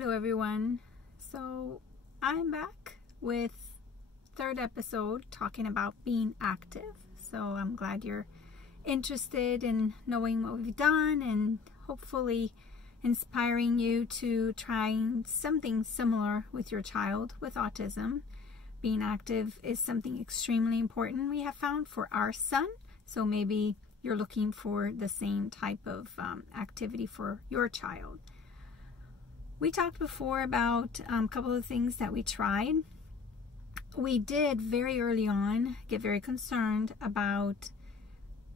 Hello everyone. So I'm back with third episode talking about being active. So I'm glad you're interested in knowing what we've done and hopefully inspiring you to try something similar with your child with autism. Being active is something extremely important we have found for our son. So maybe you're looking for the same type of activity for your child. We talked before about a couple of things that we tried. We did very early on get very concerned about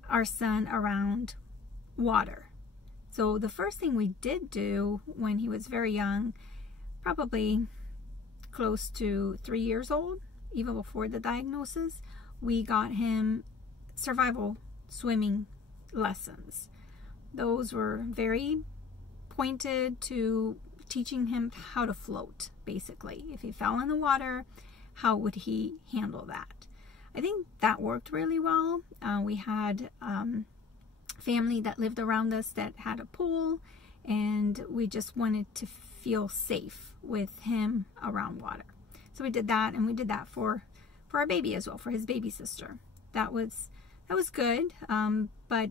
our son around water. So the first thing we did do when he was very young, probably close to 3 years old, even before the diagnosis, we got him survival swimming lessons. Those were very pointed to teaching him how to float, basically. If he fell in the water, how would he handle that? I think that worked really well. We had family that lived around us that had a pool, and we just wanted to feel safe with him around water. So we did that, and we did that for our baby as well, for his baby sister. That was good, but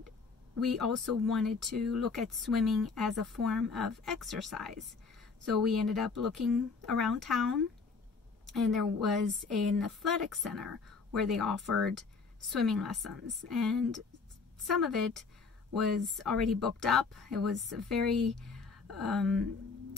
we also wanted to look at swimming as a form of exercise. So we ended up looking around town, and there was an athletic center where they offered swimming lessons, and some of it was already booked up. It was a very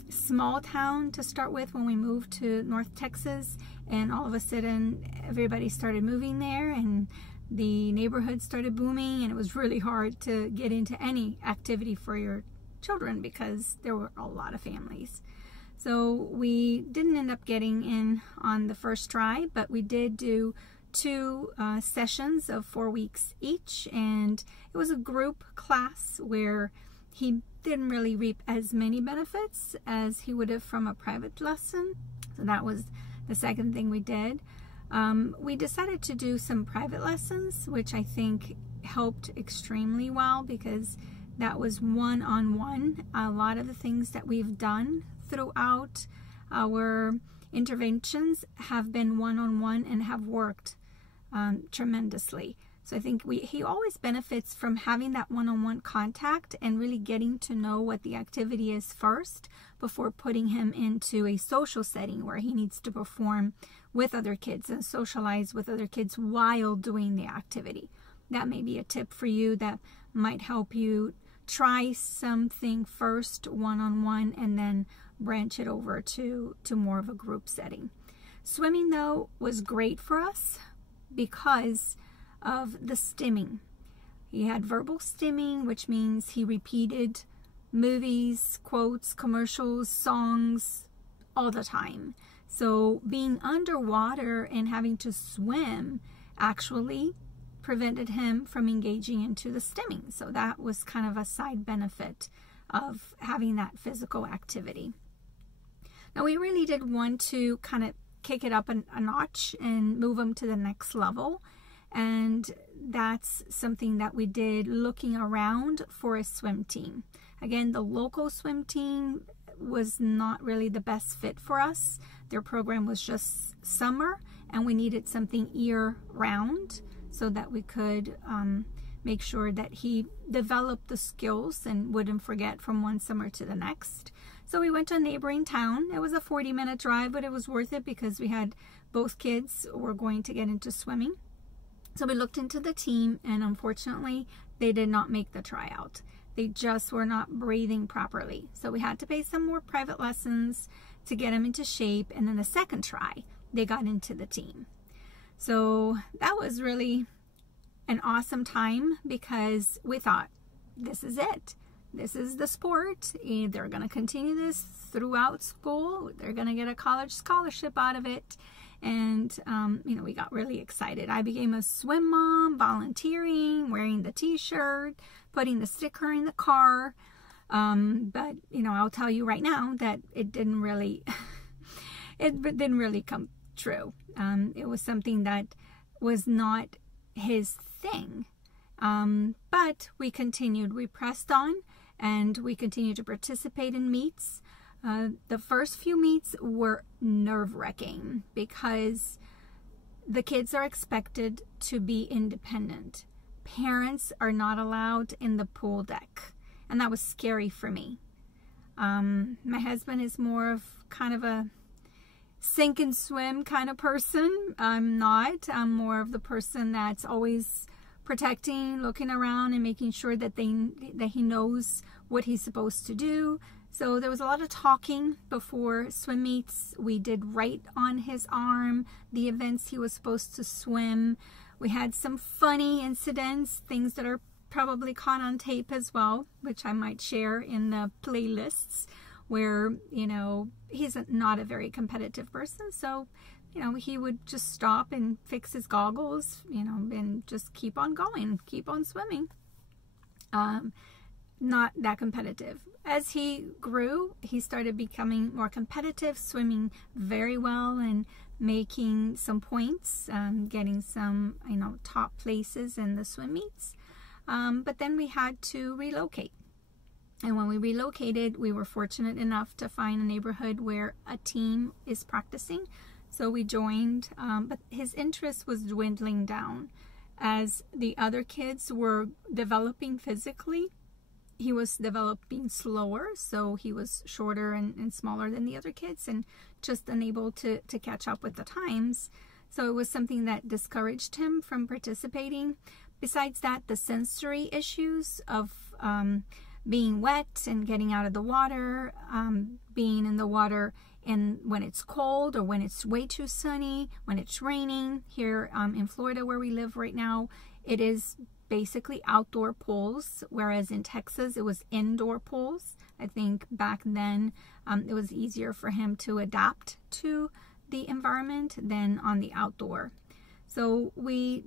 small town to start with when we moved to North Texas, and all of a sudden everybody started moving there, and the neighborhood started booming, and it was really hard to get into any activity for your children because there were a lot of families. So we didn't end up getting in on the first try, but we did do 2 sessions of 4 weeks each, and it was a group class where he didn't really reap as many benefits as he would have from a private lesson. So that was the second thing we did. We decided to do some private lessons, which I think helped extremely well because that was one-on-one. A lot of the things that we've done throughout our interventions have been one-on-one and have worked tremendously. So I think he always benefits from having that one-on-one contact and really getting to know what the activity is first before putting him into a social setting where he needs to perform with other kids and socialize with other kids while doing the activity. That may be a tip for you that might help you try something first one-on-one and then branch it over to more of a group setting. Swimming, though, was great for us because of the stimming. He had verbal stimming, which means he repeated movies, quotes, commercials, songs all the time. So being underwater and having to swim actually prevented him from engaging into the stimming. So that was kind of a side benefit of having that physical activity. Now we really did want to kind of kick it up a notch and move him to the next level. And that's something that we did looking around for a swim team. Again, the local swim team was not really the best fit for us. Their program was just summer, and we needed something year-round so that we could make sure that he developed the skills and wouldn't forget from one summer to the next. So we went to a neighboring town. It was a 40-minute drive, but it was worth it because we had both kids were going to get into swimming. So we looked into the team, and unfortunately, they did not make the tryout. They just were not breathing properly. So we had to pay some more private lessons to get them into shape, and then the second try, they got into the team. So that was really an awesome time because we thought, this is it. This is the sport. They're going to continue this throughout school. They're going to get a college scholarship out of it. And, we got really excited. I became a swim mom, volunteering, wearing the t-shirt, putting the sticker in the car. But, I'll tell you right now that it didn't really, come true. It was something that was not his thing. But we continued. We pressed on, and we continued to participate in meets. The first few meets were nerve-wracking because the kids are expected to be independent. Parents are not allowed in the pool deck, and that was scary for me. My husband is more of kind of a sink and swim kind of person. I'm not. I'm more of the person that's always protecting, looking around, and making sure that he knows what he's supposed to do. So there was a lot of talking before swim meets. We did write on his arm the events he was supposed to swim. We had some funny incidents, things that are probably caught on tape as well, which I might share in the playlists, where, you know, he's not a very competitive person. So, you know, he would just stop and fix his goggles, you know, and just keep on going, keep on swimming. Not that competitive. As he grew, he started becoming more competitive, swimming very well and making some points, getting some, you know, top places in the swim meets. But then we had to relocate. And when we relocated, we were fortunate enough to find a neighborhood where a team is practicing. So we joined, but his interest was dwindling down. As the other kids were developing physically, he was developing slower, so he was shorter and smaller than the other kids and just unable to catch up with the times. So it was something that discouraged him from participating. Besides that, the sensory issues of being wet and getting out of the water, being in the water and when it's cold or when it's way too sunny, when it's raining. Here in Florida where we live right now, it is basically outdoor pools, whereas in Texas it was indoor pools. I think back then it was easier for him to adapt to the environment than on the outdoor. So we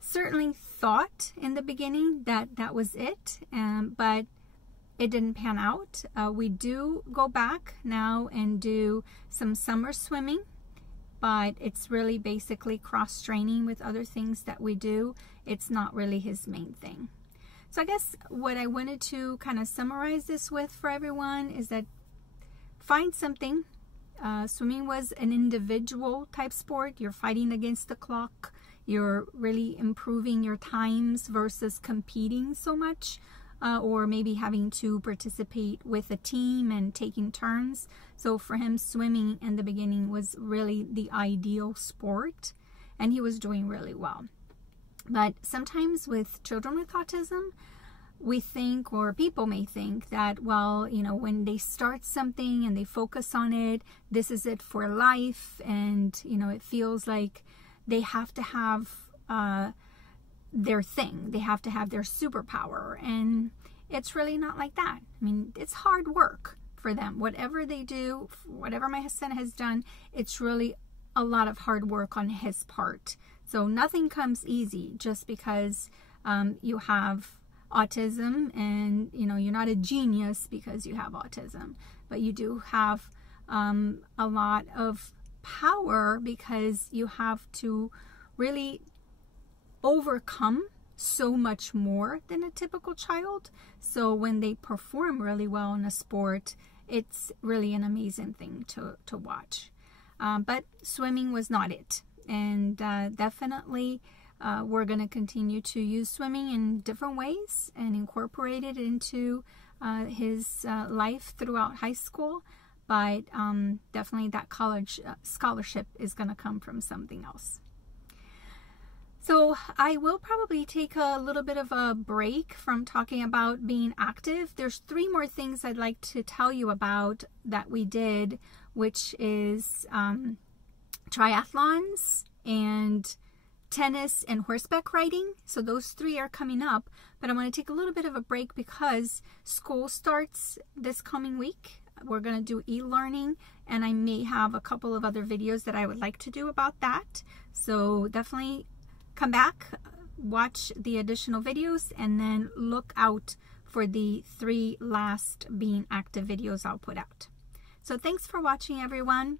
certainly thought in the beginning that that was it, but it didn't pan out. We do go back now and do some summer swimming, but it's really basically cross-training with other things that we do. It's not really his main thing. So I guess what I wanted to kind of summarize this with for everyone is that find something. Swimming was an individual type sport. You're fighting against the clock. You're really improving your times versus competing so much, or maybe having to participate with a team and taking turns. So for him, swimming in the beginning was really the ideal sport, and he was doing really well. But sometimes with children with autism, we think, or people may think that, well, you know, when they start something and they focus on it, this is it for life, and, you know, it feels like they have to have their thing. They have to have their superpower, and it's really not like that. I mean, it's hard work for them. Whatever they do, whatever my son has done, it's really a lot of hard work on his part. So nothing comes easy just because you have autism, and, you know, you're not a genius because you have autism, but you do have a lot of power because you have to really overcome so much more than a typical child. So when they perform really well in a sport, it's really an amazing thing to watch. But swimming was not it, and definitely we're going to continue to use swimming in different ways and incorporate it into his life throughout high school. But definitely that college scholarship is going to come from something else. So I will probably take a little bit of a break from talking about being active. There's 3 more things I'd like to tell you about that we did, which is triathlons and tennis and horseback riding. So those 3 are coming up, but I'm going to take a little bit of a break because school starts this coming week. We're going to do e-learning, and I may have a couple of other videos that I would like to do about that. So definitely come back, watch the additional videos, and then look out for the 3 last being active videos I'll put out. So thanks for watching, everyone.